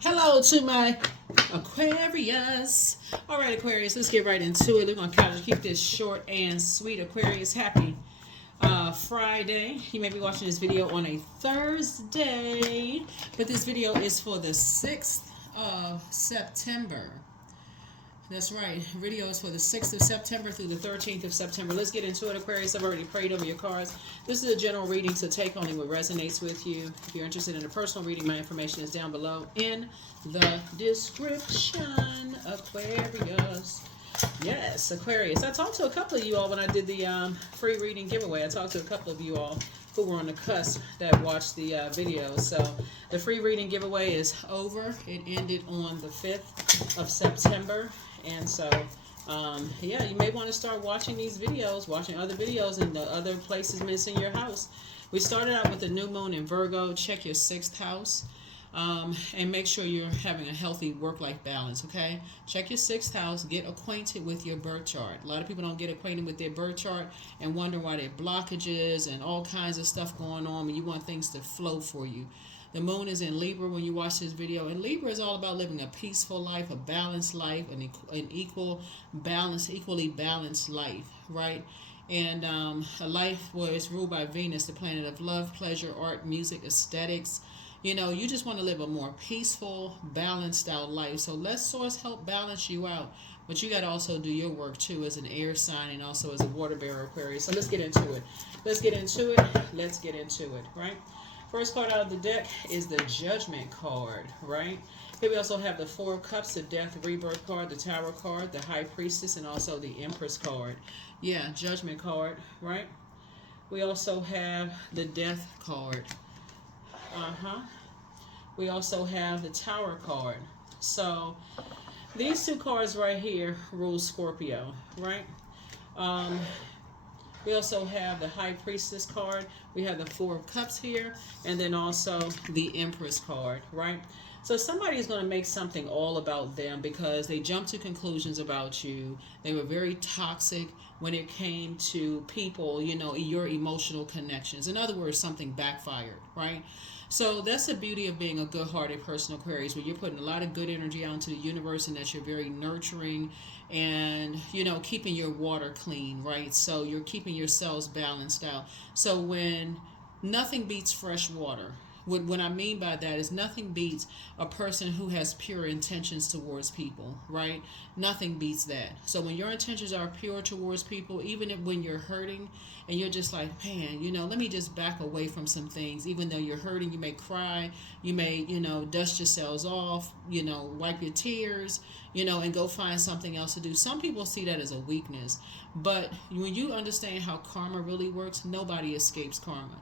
Hello to my Aquarius. All right, Aquarius, let's get right into it. We're going to kind of keep this short and sweet. Aquarius, happy Friday. You may be watching this video on a Thursday, but this video is for the 6th of September. That's right. Video is for the 6th of September through the 13th of September. Let's get into it, Aquarius. I've already prayed over your cards. This is a general reading, so take only what resonates with you. If you're interested in a personal reading, my information is down below in the description, Aquarius. Yes, Aquarius. I talked to a couple of you all when I did the free reading giveaway. I talked to a couple of you all who were on the cusp that watched the video. So the free reading giveaway is over. It ended on the 5th of September. And so, yeah, you may want to start watching these videos, watching other videos in the other places missing your house. We started out with the new moon in Virgo. Check your 6th house. And make sure you're having a healthy work-life balance, okay? Check your 6th house. Get acquainted with your birth chart. A lot of people don't get acquainted with their birth chart and wonder why there are blockages and all kinds of stuff going on, and you want things to flow for you. The moon is in Libra when you watch this video, and Libra is all about living a peaceful life, a balanced life, an equally balanced life, right? And a life where it's ruled by Venus, the planet of love, pleasure, art, music, aesthetics. You know, you just want to live a more peaceful, balanced out life. So let Source help balance you out. But you got to also do your work too as an air sign and also as a water bearer, Aquarius. So let's get into it. Let's get into it. Let's get into it, right? First card out of the deck is the Judgment card, right? Here we also have the Four of Cups, the Death Rebirth card, the Tower card, the High Priestess, and also the Empress card. Yeah, Judgment card, right? We also have the Death card. We also have the Tower card. So these two cards right here rule Scorpio, right? We also have the High Priestess card. We have the Four of Cups here, and then also the Empress card, right? So somebody is going to make something all about them because they jumped to conclusions about you. They were very toxic when it came to people, you know, your emotional connections. In other words, something backfired, right? So that's the beauty of being a good-hearted person, Aquarius, where you're putting a lot of good energy out into the universe and that you're very nurturing and, you know, keeping your water clean, right? So you're keeping your cells balanced out. So when nothing beats fresh water, what I mean by that is nothing beats a person who has pure intentions towards people, right? Nothing beats that. So when your intentions are pure towards people, even if when you're hurting and you're just like, man, you know, let me just back away from some things. Even though you're hurting, you may cry, you may, you know, dust yourselves off, you know, wipe your tears, you know, and go find something else to do. Some people see that as a weakness. But when you understand how karma really works, nobody escapes karma.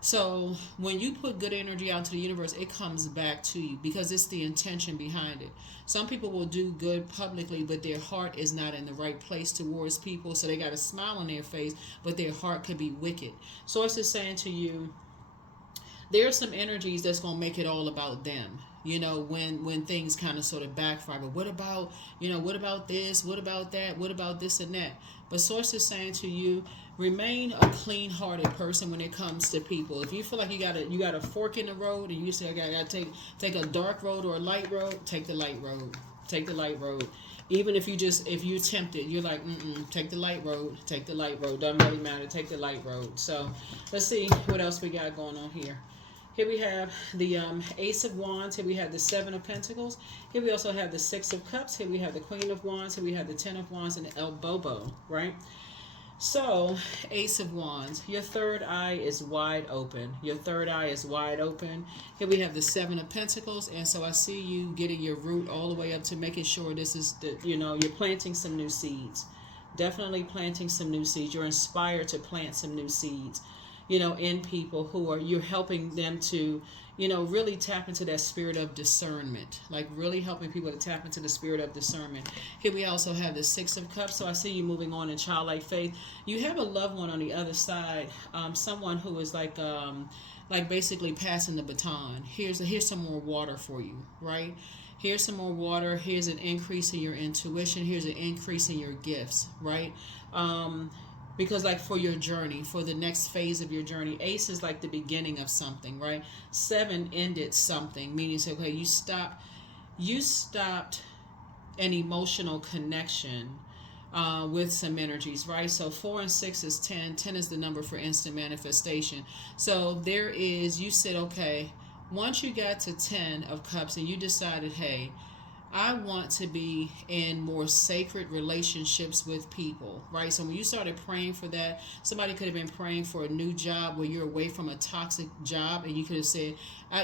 So when you put good energy out to the universe, it comes back to you because it's the intention behind it. Some people will do good publicly, but their heart is not in the right place towards people. So they got a smile on their face, but their heart could be wicked. So it's just saying to you, there are some energies that's going to make it all about them, you know, when things kind of sort of backfire. But what about, you know, what about this, what about that, what about this and that? But Source is saying to you, remain a clean-hearted person when it comes to people. If you feel like you got a fork in the road and you say I got to take a dark road or a light road, take the light road. Take the light road. Even if you're tempted, you're like, take the light road. Take the light road. Doesn't really matter. Take the light road. So let's see what else we got going on here. Here we have the Ace of Wands. Here we have the Seven of Pentacles. Here we also have the Six of Cups. Here we have the Queen of Wands. Here we have the Ten of Wands and the El Bobo, right? So, Ace of Wands, your third eye is wide open. Your third eye is wide open. Here we have the Seven of Pentacles, and so I see you getting your root all the way up to making sure this is, you know, you're planting some new seeds. Definitely planting some new seeds. You're inspired to plant some new seeds, you know, in people you're helping them to, you know, really tap into that spirit of discernment, like really helping people to tap into the spirit of discernment. Here we also have the Six of Cups. So I see you moving on in childlike faith. You have a loved one on the other side, someone who is like basically passing the baton. Here's some more water for you, right? Here's some more water. Here's an increase in your intuition. Here's an increase in your gifts, right? because like for your journey, for the next phase of your journey. Ace is like the beginning of something, right? 7 ended something, meaning say, okay, you stopped an emotional connection with some energies, right? So 4 and 6 is 10. 10 is the number for instant manifestation. So there is, you said, okay, once you got to 10 of cups and you decided, hey, I want to be in more sacred relationships with people, right? So when you started praying for that, somebody could have been praying for a new job where you're away from a toxic job, and you could have said,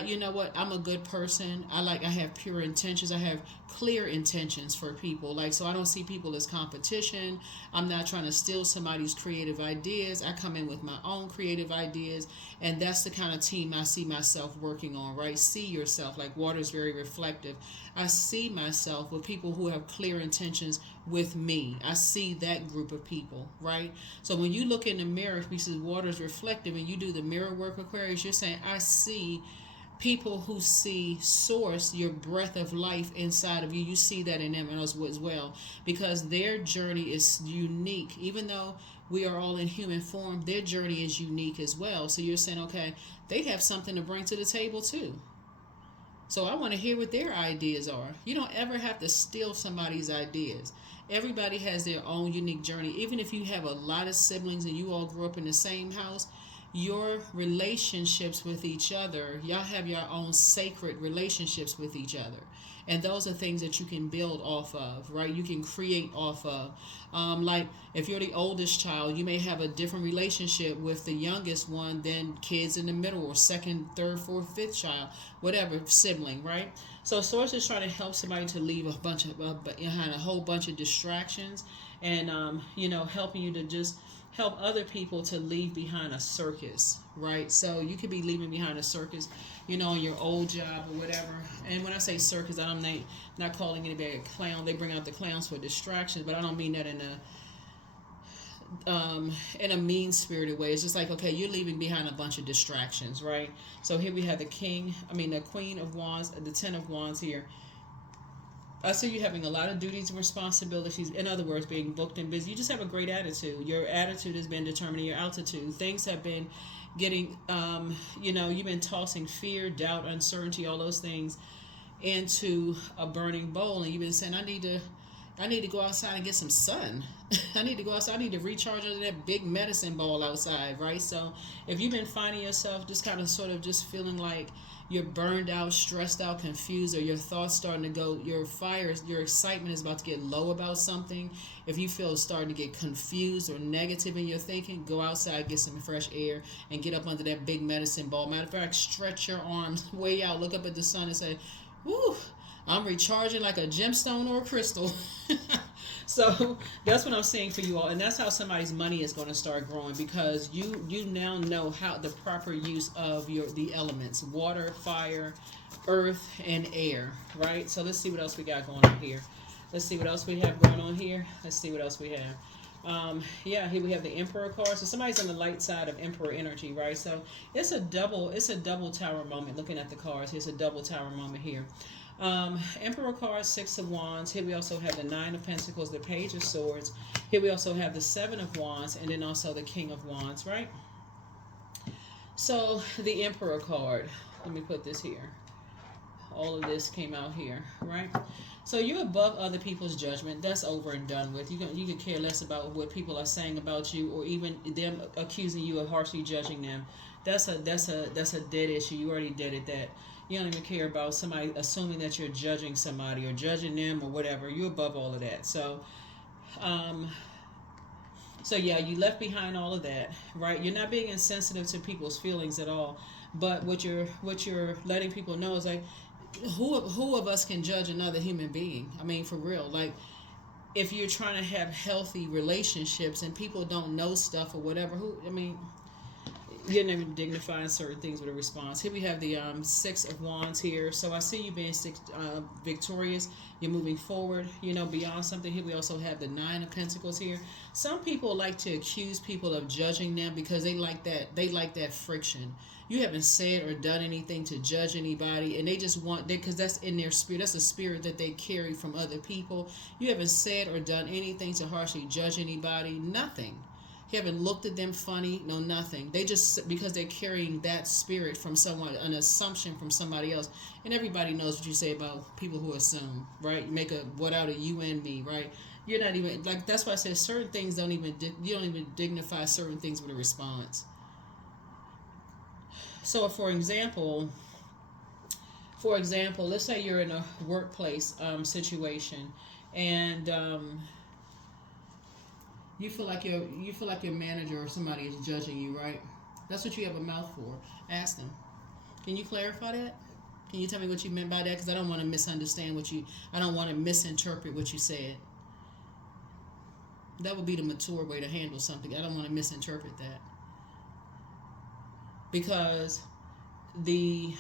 you know what, I'm a good person. I have pure intentions. I have clear intentions for people. Like, so I don't see people as competition. I'm not trying to steal somebody's creative ideas. I come in with my own creative ideas, and that's the kind of team I see myself working on, right? See yourself, like water is very reflective. I see myself with people who have clear intentions with me. I see that group of people, right? So when you look in the mirror, because water is reflective, and you do the mirror work, Aquarius, you're saying, I see people who see source, your breath of life inside of you. You see that in them as well, because their journey is unique. Even though we are all in human form, their journey is unique as well. So you're saying, okay, they have something to bring to the table too. So I want to hear what their ideas are. You don't ever have to steal somebody's ideas. Everybody has their own unique journey. Even if you have a lot of siblings and you all grew up in the same house, your relationships with each other, y'all have your own sacred relationships with each other. And those are things that you can build off of, right? You can create off of. Like if you're the oldest child, you may have a different relationship with the youngest one than kids in the middle, or second, third, fourth, fifth child, whatever sibling, right? So Source is trying to help somebody to leave behind a whole bunch of distractions, and helping you to just help other people to leave behind a circus, right? So you could be leaving behind a circus, in your old job or whatever. And when I say circus, I'm not calling anybody a clown. They bring out the clowns for distractions, but I don't mean that in a mean-spirited way. It's just like, okay, you're leaving behind a bunch of distractions, right? So here we have the Queen of Wands, the 10 of Wands here. I see you having a lot of duties and responsibilities. In other words, being booked and busy. You just have a great attitude. Your attitude has been determining your altitude. Things have been getting, you've been tossing fear, doubt, uncertainty, all those things into a burning bowl. And you've been saying, I need to go outside and get some sun. I need to go outside. I need to recharge under that big medicine ball outside, right? So if you've been finding yourself just kind of sort of just feeling like you're burned out, stressed out, confused, or your thoughts starting to go, your excitement is about to get low about something. If you feel starting to get confused or negative in your thinking, go outside, get some fresh air, and get up under that big medicine ball. Matter of fact, stretch your arms way out, look up at the sun and say, woo, I'm recharging like a gemstone or a crystal. So that's what I'm saying for you all. And that's how somebody's money is going to start growing, because you now know how the proper use of the elements: water, fire, earth, and air, right? So let's see what else we got going on here. Let's see what else we have going on here. Let's see what else we have. Here we have the Emperor card. So somebody's on the light side of Emperor energy, right? So it's a double tower moment. Looking at the cards, here's a double tower moment here. Emperor card, 6 of Wands. Here we also have the 9 of Pentacles, the Page of Swords. Here we also have the 7 of Wands, and then also the King of Wands, right? So the Emperor card, let me put this here. All of this came out here, right? So you're above other people's judgment. That's over and done with. You can care less about what people are saying about you, or even them accusing you of harshly judging them. That's a dead issue. You already did that. You don't even care about somebody assuming that you're judging somebody or judging them or whatever. You're above all of that. So yeah, you left behind all of that, right? You're not being insensitive to people's feelings at all. But what you're letting people know is like, who of us can judge another human being? I mean, for real. Like, if you're trying to have healthy relationships and people don't know stuff or whatever, you're never dignifying certain things with a response. Here we have the 6 of Wands here. So I see you being victorious. You're moving forward, beyond something. Here we also have the 9 of Pentacles here. Some people like to accuse people of judging them because they like that. They like that friction. You haven't said or done anything to judge anybody, and they just want, because that's in their spirit. That's a spirit that they carry from other people. You haven't said or done anything to harshly judge anybody. Nothing. You haven't looked at them funny, no nothing. They just, because they're carrying that spirit from someone, an assumption from somebody else. And everybody knows what you say about people who assume, right? You make a what out of you and me, right? You're not even, like, that's why I said certain things don't even, you don't even dignify certain things with a response. So for example, let's say you're in a workplace situation, and you feel like your manager or somebody is judging you, right? That's what you have a mouth for. Ask them. Can you clarify that? Can you tell me what you meant by that? Because I don't want to misunderstand I don't want to misinterpret what you said. That would be the mature way to handle something. I don't want to misinterpret that. Because here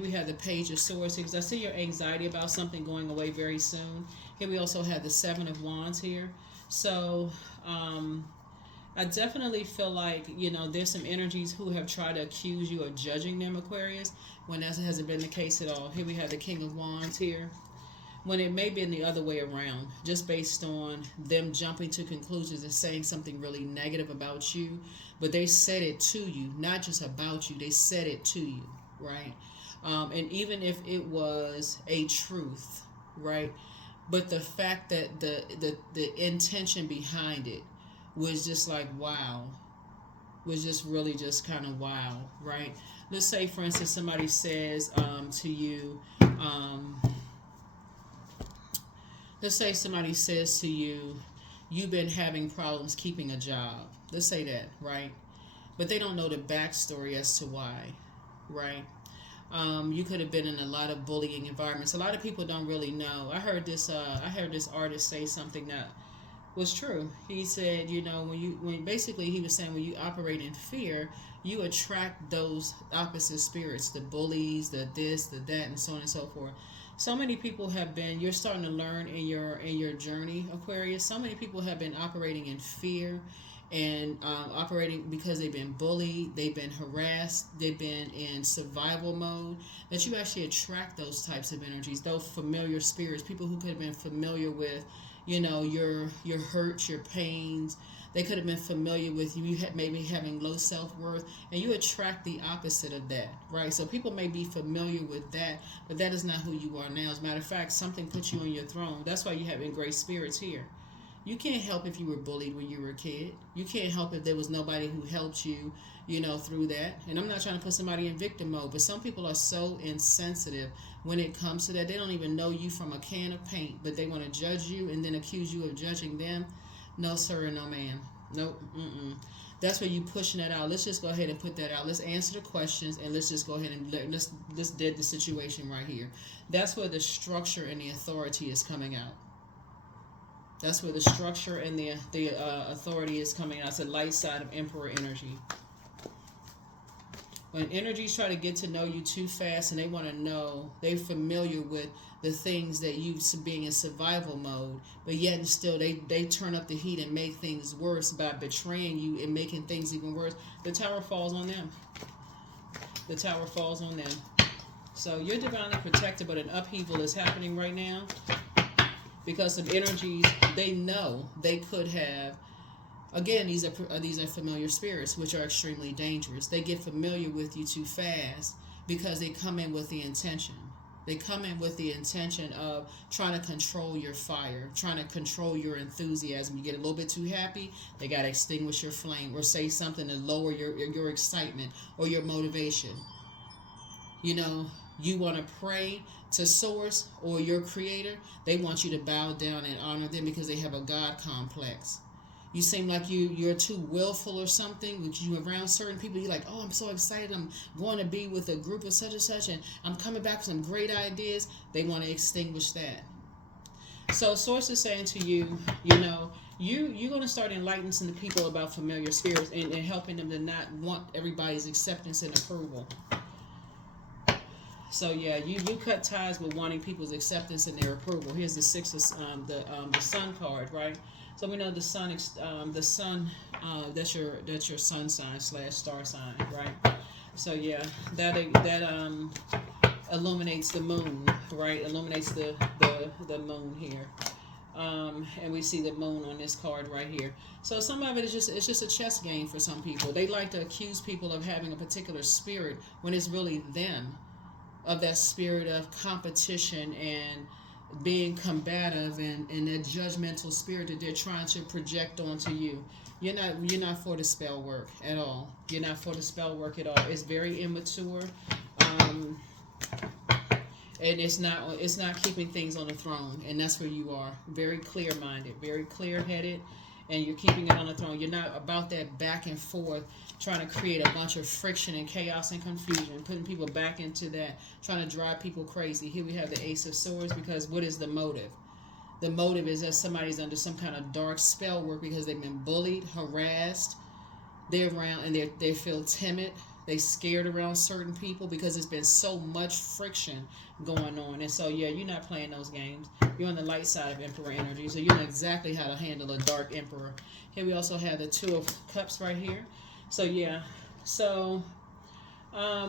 we have the Page of Swords, because I see your anxiety about something going away very soon. Here we also have the Seven of Wands here. So I definitely feel like, there's some energies who have tried to accuse you of judging them, Aquarius, when that hasn't been the case at all. Here we have the King of Wands here, when it may be the other way around, just based on them jumping to conclusions and saying something really negative about you. But they said it to you, not just about you. They said it to you, right? And even if it was a truth, right? But the fact that the intention behind it was just like, wow, was just really just kind of wow, right? Let's say, for instance, somebody says to you, let's say somebody says to you, you've been having problems keeping a job. Let's say that, right? But they don't know the backstory as to why, right? You could have been in a lot of bullying environments. A lot of people don't really know. I heard this artist say something that was true. He said, basically he was saying when you operate in fear, you attract those opposite spirits, the bullies, the this, the that, and so on and so forth. So many people you're starting to learn in your journey, Aquarius. So many people have been operating in fear and operating because they've been bullied, they've been harassed, they've been in survival mode, that you actually attract those types of energies, those familiar spirits, people who could have been familiar with, your hurts, your pains. They could have been familiar with you. You had maybe having low self-worth, and you attract the opposite of that, right? So people may be familiar with that, but that is not who you are now. As a matter of fact, something put you on your throne. That's why you have in great spirits here. You can't help if you were bullied when you were a kid. You can't help if there was nobody who helped you, through that. And I'm not trying to put somebody in victim mode, but some people are so insensitive when it comes to that. They don't even know you from a can of paint, but they want to judge you and then accuse you of judging them. No, sir, and no, ma'am. Nope. That's where you pushing that out. Let's just go ahead and put that out. Let's answer the questions, and let's just go ahead and let's dead the situation right here. That's where the structure and the authority is coming out. That's where the structure and the authority is coming out. It's the light side of Emperor energy. When energies try to get to know you too fast and they want to know, they're familiar with the things that you being in survival mode, but yet and still they turn up the heat and make things worse by betraying you and making things even worse. The tower falls on them. The tower falls on them. So you're divinely protected, but an upheaval is happening right now because of energies they know they could have. Again, these are familiar spirits, which are extremely dangerous. They get familiar with you too fast because they come in with the intention. They come in with the intention of trying to control your fire, trying to control your enthusiasm. You get a little bit too happy, they got to extinguish your flame or say something to lower your excitement or your motivation. You want to pray to Source or your Creator. They want you to bow down and honor them because they have a God complex. You seem like you're too willful or something. When you're around certain people, you're like, oh, I'm so excited. I'm going to be with a group of such and such, and I'm coming back with some great ideas. They want to extinguish that. So Source is saying to you, you're going to start enlightening the people about familiar spirits and helping them to not want everybody's acceptance and approval. So yeah, you cut ties with wanting people's acceptance and their approval. Here's the six of the Sun card, right? So we know the sun, that's your sun sign / star sign, right? So yeah, that illuminates the moon, right? Illuminates the moon here. And we see the moon on this card right here. So some of it is just a chess game for some people. They like to accuse people of having a particular spirit when it's really them, of that spirit of competition and being combative, and that judgmental spirit that they're trying to project onto you. You're not for the spell work at all. You're not for the spell work at all. It's very immature. Um, and it's not keeping things on the throne, and that's where you are. Very clear minded, very clear headed, and you're keeping it on the throne. You're not about that back and forth, trying to create a bunch of friction and chaos and confusion, putting people back into that, trying to drive people crazy. Here we have the Ace of Swords, because what is the motive? The motive is that somebody's under some kind of dark spell work because they've been bullied, harassed. They're around and they feel timid. They scared around certain people because there's been so much friction going on. And so, yeah, you're not playing those games. You're on the light side of Emperor energy, so you know exactly how to handle a dark Emperor. Here we also have the Two of Cups right here. So, yeah. So, I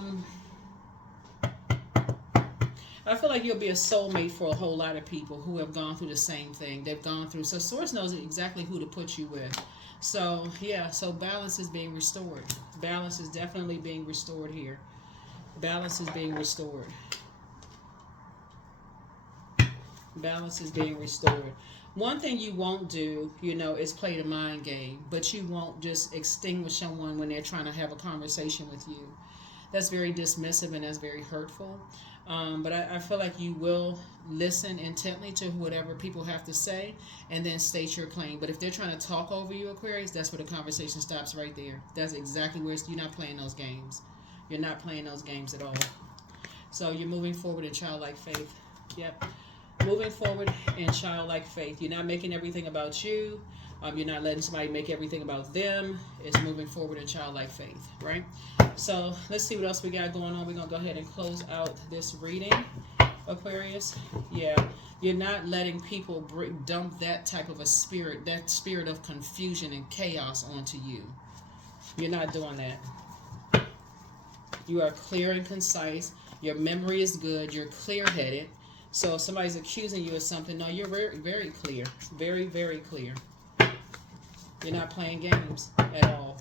feel like you'll be a soulmate for a whole lot of people who have gone through the same thing. They've gone through. So, Source knows exactly who to put you with. So, yeah, so balance is being restored. Balance is definitely being restored here. Balance is being restored. Balance is being restored. One thing you won't do, is play the mind game, but you won't just extinguish someone when they're trying to have a conversation with you. That's very dismissive and that's very hurtful. But I feel like you will listen intently to whatever people have to say and then state your claim. But if they're trying to talk over you, Aquarius, that's where the conversation stops right there. That's exactly where you're not playing those games. You're not playing those games at all. So you're moving forward in childlike faith. Yep. Moving forward in childlike faith. You're not making everything about you. You're not letting somebody make everything about them. It's moving forward in childlike faith, right? So let's see what else we got going on. We're going to go ahead and close out this reading, Aquarius. Yeah, you're not letting people dump that type of a spirit, that spirit of confusion and chaos onto you. You're not doing that. You are clear and concise. Your memory is good. You're clear-headed. So if somebody's accusing you of something, no, you're very, very clear. Very, very clear. You're not playing games at all.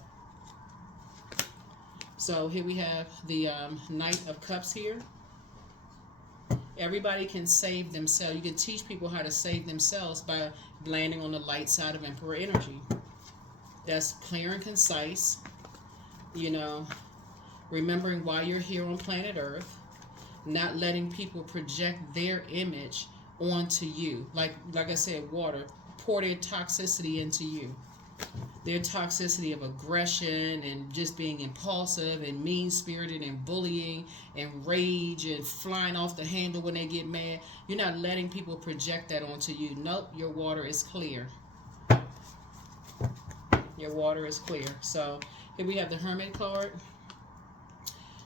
So here we have the Knight of Cups here. Everybody can save themselves. You can teach people how to save themselves by landing on the light side of Emperor energy. That's clear and concise. Remembering why you're here on planet Earth. Not letting people project their image onto you. Like I said, water. Pour their toxicity into you. Their toxicity of aggression and just being impulsive and mean-spirited and bullying and rage and flying off the handle when they get mad. You're not letting people project that onto you. Nope, your water is clear. Your water is clear. So here we have the Hermit card.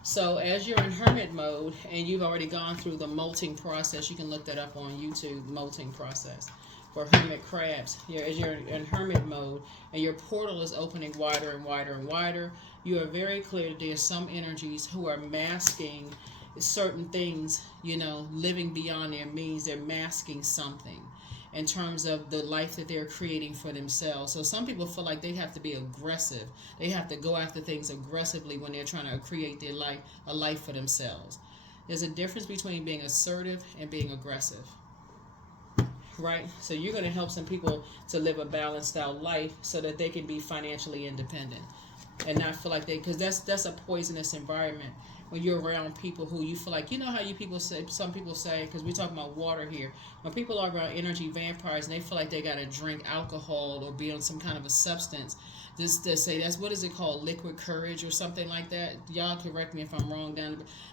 So as you're in hermit mode and you've already gone through the molting process, you can look that up on YouTube, molting process. For hermit crabs, as you're in hermit mode and your portal is opening wider and wider and wider, you are very clear that there's some energies who are masking certain things, living beyond their means. They're masking something in terms of the life that they're creating for themselves. So some people feel like they have to be aggressive. They have to go after things aggressively when they're trying to create their life, a life for themselves. There's a difference between being assertive and being aggressive. Right? So you're going to help some people to live a balanced out life so that they can be financially independent and not feel like because that's a poisonous environment when you're around people who you feel like, how some people say, because we're talking about water here, when people are around energy vampires and they feel like they got to drink alcohol or be on some kind of a substance, just to say what is it called, liquid courage or something like that. Y'all correct me if I'm wrong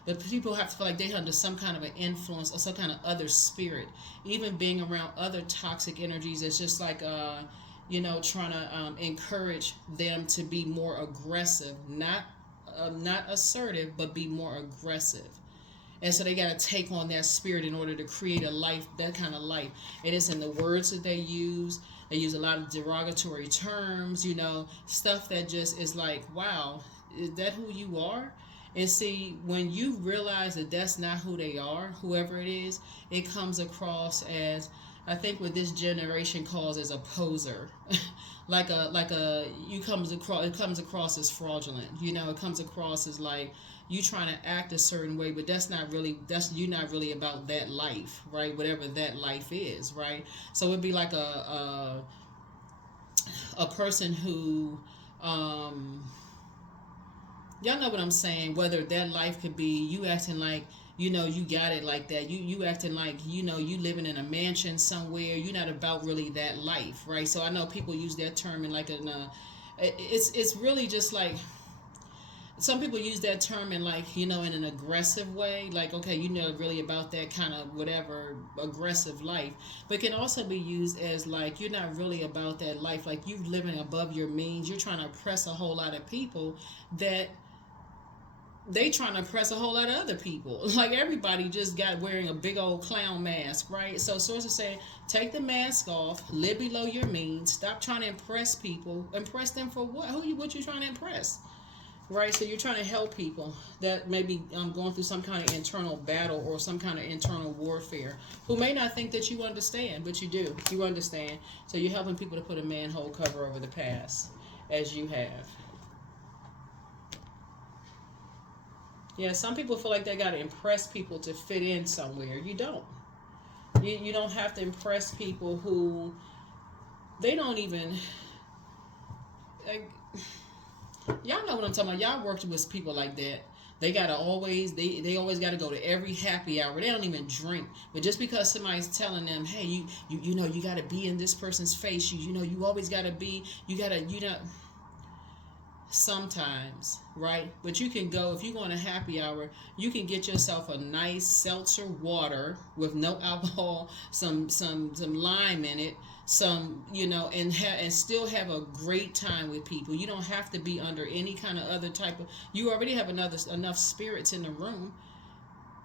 but people have to feel like they're under some kind of an influence or some kind of other spirit. Even being around other toxic energies is just like trying to encourage them to be more aggressive, not assertive, but be more aggressive. And so they got to take on that spirit in order to create a life, that kind of life. And it's in the words that they use. They use a lot of derogatory terms, stuff that just is like, wow, is that who you are? And see, when you realize that that's not who they are, whoever it is, it comes across as I think what this generation calls as a poser. It comes across as fraudulent. It comes across as like you trying to act a certain way, but you're not really about that life, right? Whatever that life is, right? So it'd be like a person who y'all know what I'm saying, whether that life could be you acting like you got it like that, you acting like you living in a mansion somewhere, you're not about really that life, right? So I know people use that term in like it's really just like some people use that term in like in an aggressive way, like okay, you're not really about that kind of whatever aggressive life, but it can also be used as like you're not really about that life, like you living above your means, you're trying to oppress a whole lot of people that they trying to oppress a whole lot of other people. Like everybody just got wearing a big old clown mask, right? So sources say, take the mask off, live below your means, stop trying to impress people. Impress them for what? What you trying to impress? Right? So you're trying to help people that may be going through some kind of internal battle or some kind of internal warfare, who may not think that you understand, but you do. You understand. So you're helping people to put a manhole cover over the past, as you have. Yeah, some people feel like they got to impress people to fit in somewhere. You don't. You don't have to impress people who they don't even. Like, y'all know what I'm talking about. Y'all worked with people like that. They gotta always they always gotta go to every happy hour. They don't even drink, but just because somebody's telling them, hey, you gotta be in this person's face. You always gotta be. Sometimes, right? But you can go, if you go on a happy hour, you can get yourself a nice seltzer water with no alcohol, some lime in it, and still have a great time with people. You don't have to be under any kind of other type of. You already have enough spirits in the room.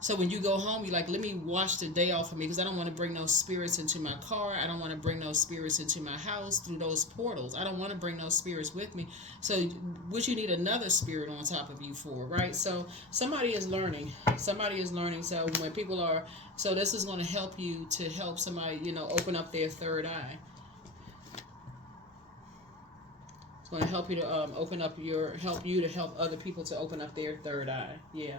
So when you go home, you're like, let me wash the day off of me, because I don't want to bring those spirits into my car. I don't want to bring those spirits into my house through those portals. I don't want to bring those spirits with me. So what you need another spirit on top of you for, right? So somebody is learning. So when people are, so this is going to help you to help somebody, open up their third eye. It's going to help you to help other people to open up their third eye. Yeah.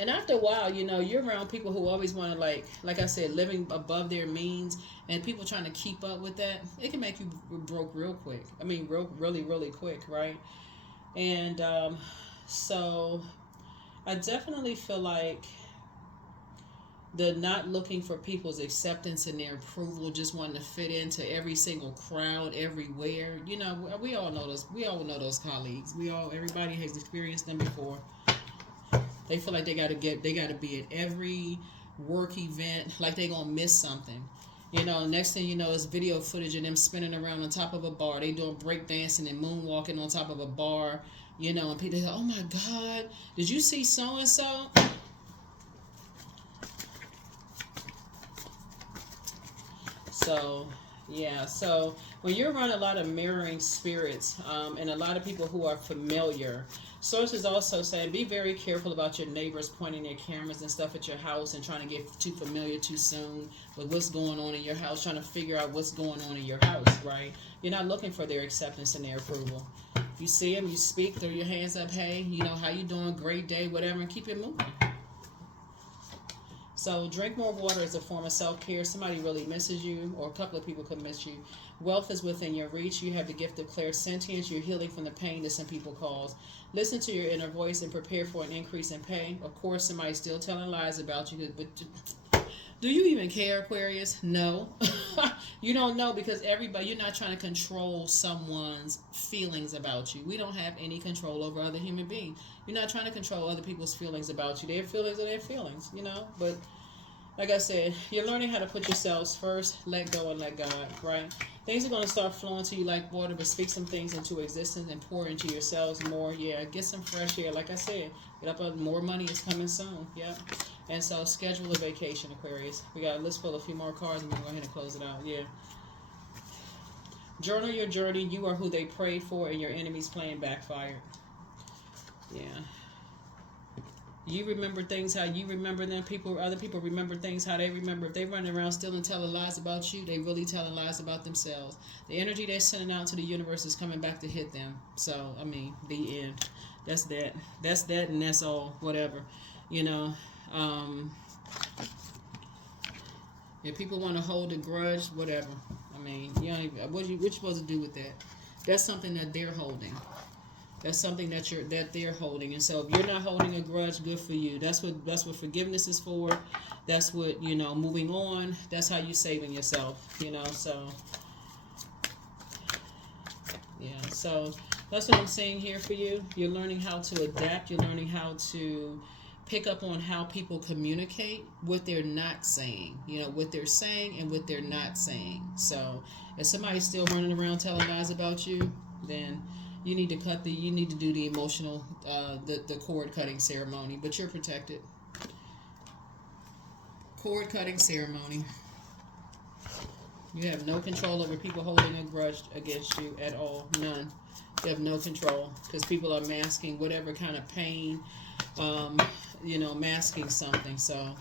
And after a while, you're around people who always want to, like I said, living above their means, and people trying to keep up with that. It can make you broke real quick. I mean, really, really quick, right? And so I definitely feel like the not looking for people's acceptance and their approval, just wanting to fit into every single crowd everywhere. We all know those. We all know those colleagues. Everybody has experienced them before. They feel like they got to be at every work event, like they gonna miss something. Next thing you know, is video footage of them spinning around on top of a bar. They doing break dancing and moonwalking on top of a bar. And people say, "Oh my God, did you see so and so?" So, yeah. So when you're around a lot of mirroring spirits, and a lot of people who are familiar. Sources also say be very careful about your neighbors pointing their cameras and stuff at your house and trying to get too familiar too soon with what's going on in your house, trying to figure out what's going on in your house, right? You're not looking for their acceptance and their approval. You see them, you speak, throw your hands up, hey, how you doing, great day, whatever, and keep it moving. So drink more water as a form of self-care. Somebody really misses you, or a couple of people could miss you. Wealth is within your reach. You have the gift of clairsentience. You're healing from the pain that some people cause. Listen to your inner voice and prepare for an increase in pay. Of course, somebody's still telling lies about you, but do you even care, Aquarius? No. You don't know, because you're not trying to control someone's feelings about you. We don't have any control over other human beings. You're not trying to control other people's feelings about you. Their feelings are their feelings, But like I said, you're learning how to put yourselves first, let go and let God, right? Things are going to start flowing to you like water, but speak some things into existence and pour into yourselves more. Yeah, get some fresh air. Like I said, get up, more money is coming soon. Yep. And so schedule a vacation, Aquarius. We got a list full of a few more cards, and we're going to go ahead and close it out. Yeah. Journal your journey. You are who they prayed for, and your enemies playing backfired. Yeah. You remember things how you remember them. Other people remember things how they remember. If they running around still and telling lies about you, they really telling lies about themselves. The energy they're sending out to the universe is coming back to hit them. So, I mean, the end. That's that. That's that, and that's all. Whatever, you know. If people want to hold a grudge, whatever. I mean, you know, what you supposed to do with that? That's something that they're holding. That's something that they're holding. And so if you're not holding a grudge, good for you. That's what forgiveness is for. That's what, moving on. That's how you saving yourself, so yeah. So that's what I'm saying here for you. You're learning how to adapt. You're learning how to pick up on how people communicate, what they're not saying, what they're saying and what they're not saying. So if somebody's still running around telling lies about you, then you need to do the emotional, the cord cutting ceremony, but you're protected. Cord cutting ceremony. You have no control over people holding a grudge against you at all. None. You have no control because people are masking whatever kind of pain, masking something. So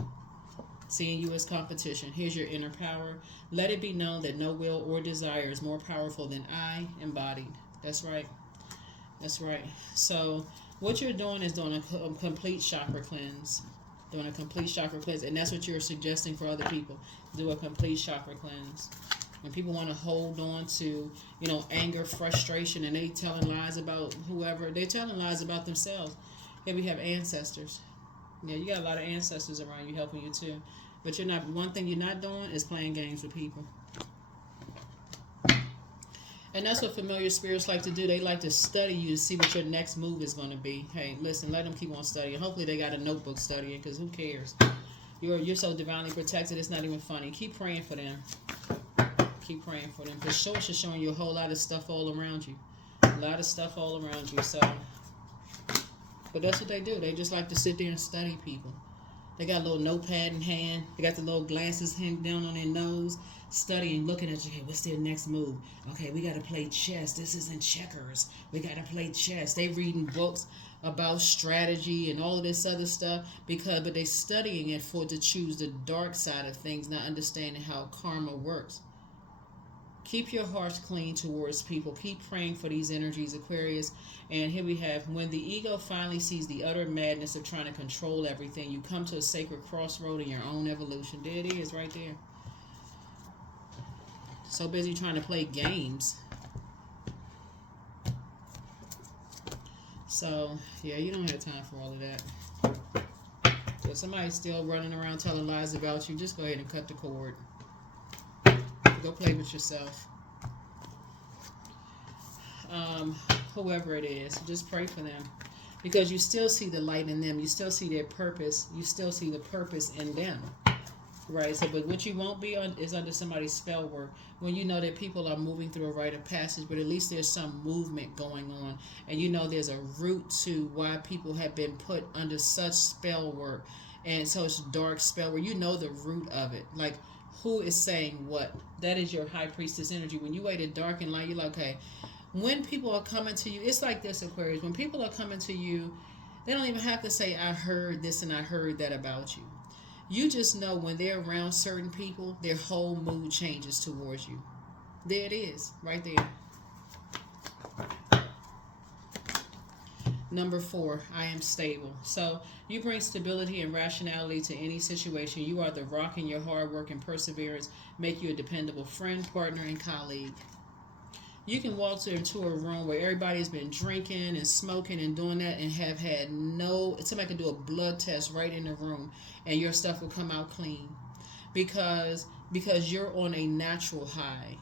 seeing you as competition. Here's your inner power. Let it be known that no will or desire is more powerful than I embodied. That's right. That's right. So what you're doing is doing a complete chakra cleanse. Doing a complete chakra cleanse. And that's what you're suggesting for other people. Do a complete chakra cleanse. When people want to hold on to, anger, frustration, and they telling lies about whoever, they're telling lies about themselves. Here we have ancestors. Yeah, you got a lot of ancestors around you helping you too. But one thing you're not doing is playing games with people. And that's what familiar spirits like to do. They like to study you to see what your next move is going to be. Hey, listen, let them keep on studying. Hopefully they got a notebook studying, because who cares? You're so divinely protected, it's not even funny. Keep praying for them. Keep praying for them. Because Source is showing you a whole lot of stuff all around you. A lot of stuff all around you. So, but that's what they do. They just like to sit there and study people. They got a little notepad in hand. They got the little glasses down on their nose, studying, looking at you. Okay, what's their next move? Okay, we got to play chess. This isn't checkers. We got to play chess. They reading books about strategy and all of this other stuff but they studying it to choose the dark side of things, not understanding how karma works. Keep your hearts clean towards people. Keep praying for these energies, Aquarius. And here we have, when the ego finally sees the utter madness of trying to control everything, you come to a sacred crossroad in your own evolution. There it is, right there. So busy trying to play games. So, yeah, you don't have time for all of that. If somebody's still running around telling lies about you, just go ahead and cut the cord. Go play with yourself. Whoever it is, just pray for them, because you still see the light in them. You still see their purpose. You still see the purpose in them, right? So, but what you won't be on is under somebody's spell work, when you know that people are moving through a rite of passage, but at least there's some movement going on, and there's a root to why people have been put under such spell work and such dark spell work. The root of it, like, who is saying what? That is your high priestess energy. When you wait in dark and light, you're like, okay, when people are coming to you, it's like this, Aquarius. When people are coming to you, they don't even have to say, I heard this and I heard that about you. You just know when they're around certain people, their whole mood changes towards you. There it is, right there. Number 4, I am stable. So you bring stability and rationality to any situation. You are the rock, and your hard work and perseverance make you a dependable friend, partner, and colleague. You can walk into a room where everybody's been drinking and smoking and doing that and have had somebody can do a blood test right in the room and your stuff will come out clean, because you're on a natural high.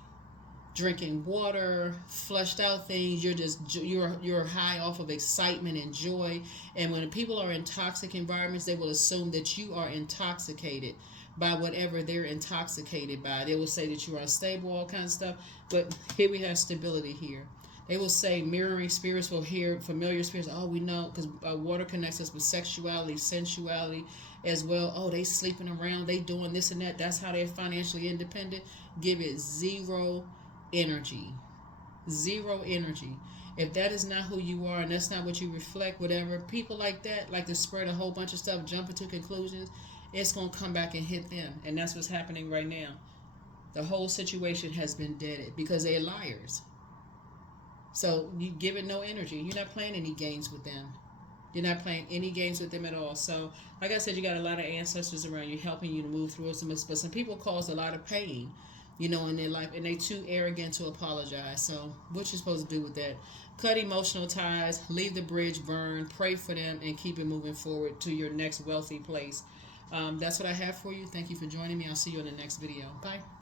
Drinking water, flushed out things, you're high off of excitement and joy. And when people are in toxic environments, they will assume that you are intoxicated by whatever they're intoxicated by. They will say that you are unstable, all kinds of stuff. But here we have stability here. They will say mirroring spirits will hear familiar spirits. Oh, we know, because water connects us with sexuality, sensuality as well. Oh, they sleeping around, they doing this and that. That's how they're financially independent. Give it zero energy. If that is not who you are and that's not what you reflect, whatever, people like that like to spread a whole bunch of stuff, jumping to conclusions, it's going to come back and hit them. And that's what's happening right now. The whole situation has been deaded because they're liars. So you give it no energy. You're not playing any games with them. You're not playing any games with them at all. So, like I said, you got a lot of ancestors around you helping you to move through some. But some people cause a lot of pain, in their life, and they too arrogant to apologize. So, what you supposed to do with that? Cut emotional ties, leave the bridge burn, pray for them, and keep it moving forward to your next wealthy place. That's what I have for you. Thank you for joining me. I'll see you in the next video. Bye.